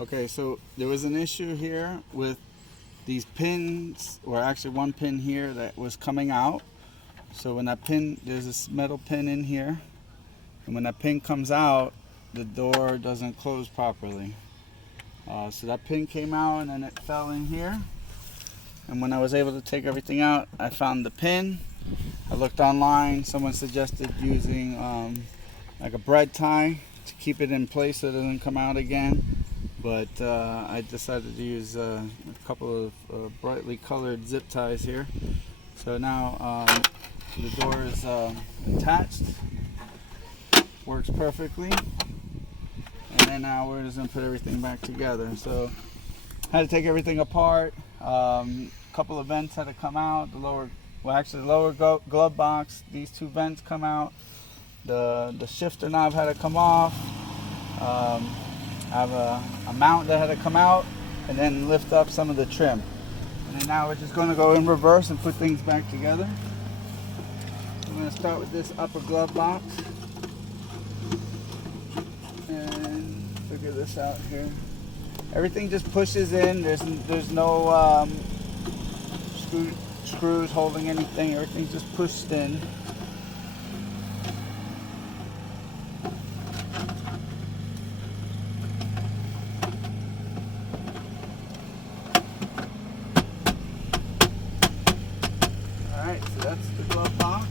Okay, so there was an issue here with these pins, or actually one pin here that was coming out. So when that pin, there's this metal pin in here, and when that pin comes out, the door doesn't close properly. So that pin came out and then it fell in here. And when I was able to take everything out, I found the pin. I looked online. Someone suggested using like a bread tie to keep it in place so it doesn't come out again. But I decided to use a couple of brightly colored zip ties here. So now the door is attached, works perfectly. And then now we're just going to put everything back together. So I had to take everything apart. A couple of vents had to come out. The lower glove box, these two vents come out. The shifter knob had to come off. I have a mount that had to come out, and then lift up some of the trim. And then now we're just going to go in reverse and put things back together. I'm going to start with this upper glove box and figure this out here. Everything just pushes in. There's no screws holding anything. Everything's just pushed in. Alright, so that's the glove box.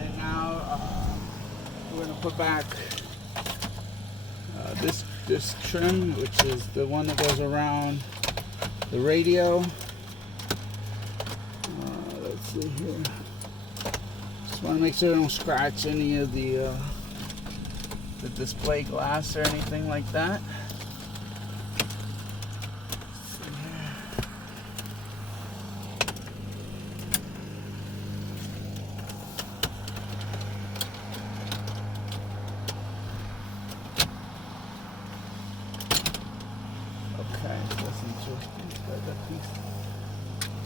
And now we're going to put back this trim, which is the one that goes around the radio. Let's see here. Just want to make sure I don't scratch any of the display glass or anything like that. Okay, so that's interesting.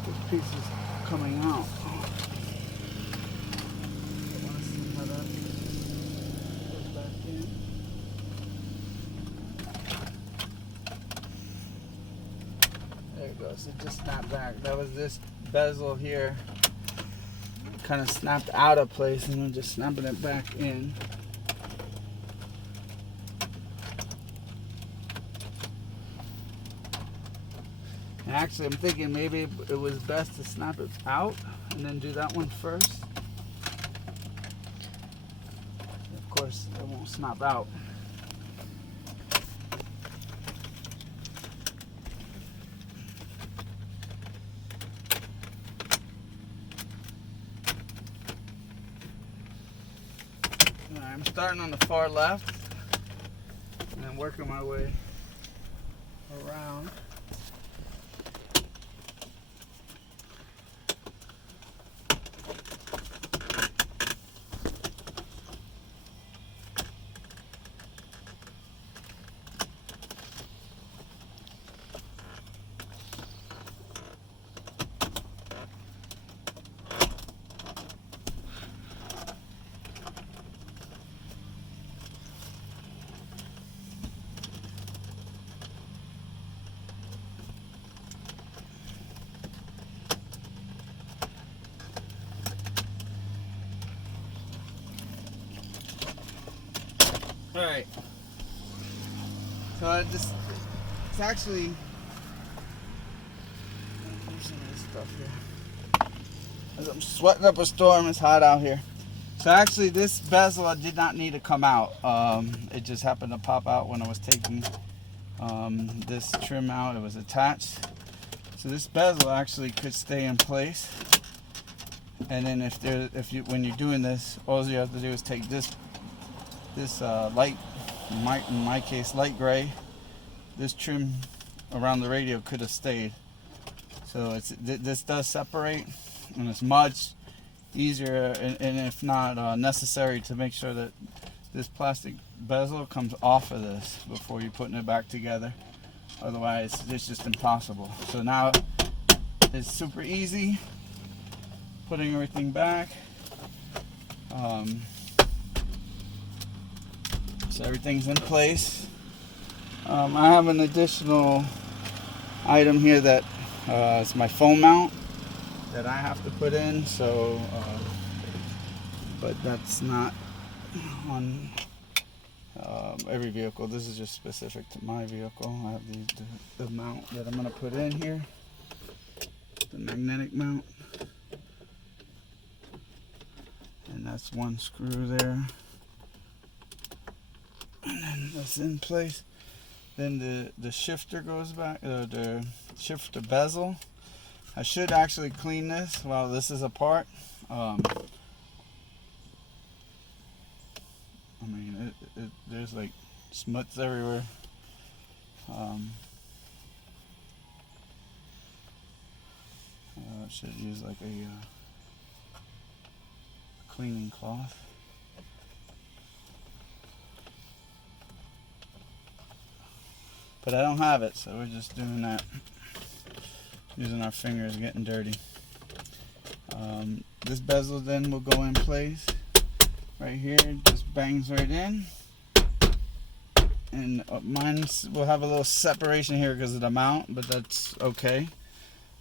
This piece is coming out. I want to see how that goes back in. There it goes. It just snapped back. That was this bezel here. Kind of snapped out of place, and I'm just snapping it back in. Actually, I'm thinking maybe it was best to snap it out and then do that one first. Of course, it won't snap out. Alright, I'm starting on the far left and then working my way around. Alright, so it's actually, here's some of this stuff here. As I'm sweating up a storm, it's hot out here. So actually this bezel did not need to come out. It just happened to pop out when I was taking this trim out. It was attached. So this bezel actually could stay in place. And then when you're doing this, all you have to do is take this light, in my case light gray, this trim around the radio could have stayed. So this does separate, and it's much easier and if not necessary to make sure that this plastic bezel comes off of this before you're putting it back together. Otherwise it's just impossible. So now it's super easy putting everything back. So everything's in place. I have an additional item here that is my phone mount that I have to put in, so but that's not on every vehicle. This is just specific to my vehicle. I have the mount that I'm going to put in here, the magnetic mount, and that's one screw there, and then that's in place. Then the shifter goes back, the shifter bezel. I should actually clean this while this is apart. I mean, there's like smuts everywhere. I should use like a cleaning cloth. But I don't have it, so we're just doing that. Using our fingers, getting dirty. This bezel then will go in place right here. Just bangs right in. And mine will have a little separation here because of the mount, but that's okay.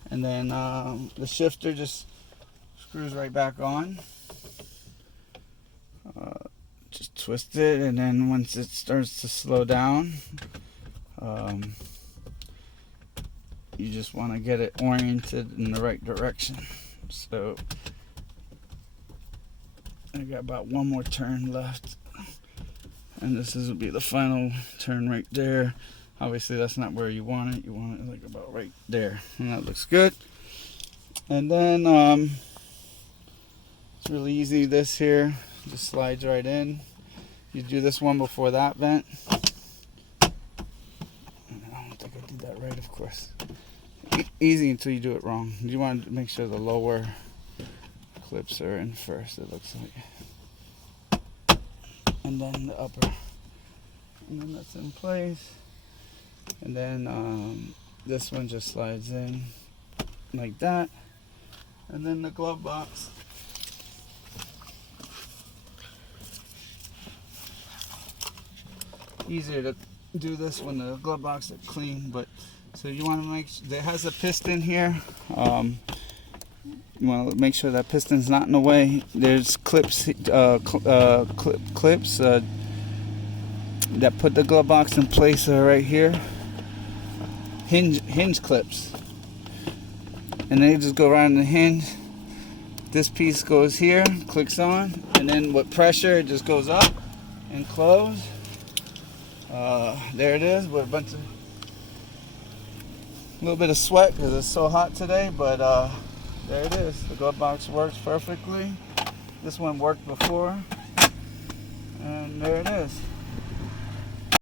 And then the shifter just screws right back on. Just twist it, and then once it starts to slow down, you just want to get it oriented in the right direction. So I got about one more turn left, and this will be the final turn right there. Obviously that's not where you want it. You want it like about right there, and that looks good. And then it's really easy. This here just slides right in. You do this one before that vent. I don't think I did that right, of course. Easy until you do it wrong. You want to make sure the lower clips are in first, it looks like. And then the upper. And then that's in place. And then this one just slides in like that. And then the glove box. Easier to do this when the glove box is clean, but so you want to make sure it has a piston here. You want to make sure that piston's not in the way. There's clips, clips that put the glove box in place right here. Hinge clips, and they just go around the hinge. This piece goes here, clicks on, and then with pressure it just goes up and close. There it is, with a little bit of sweat because it's so hot today, but there it is. The glove box works perfectly. This one worked before, and there it is.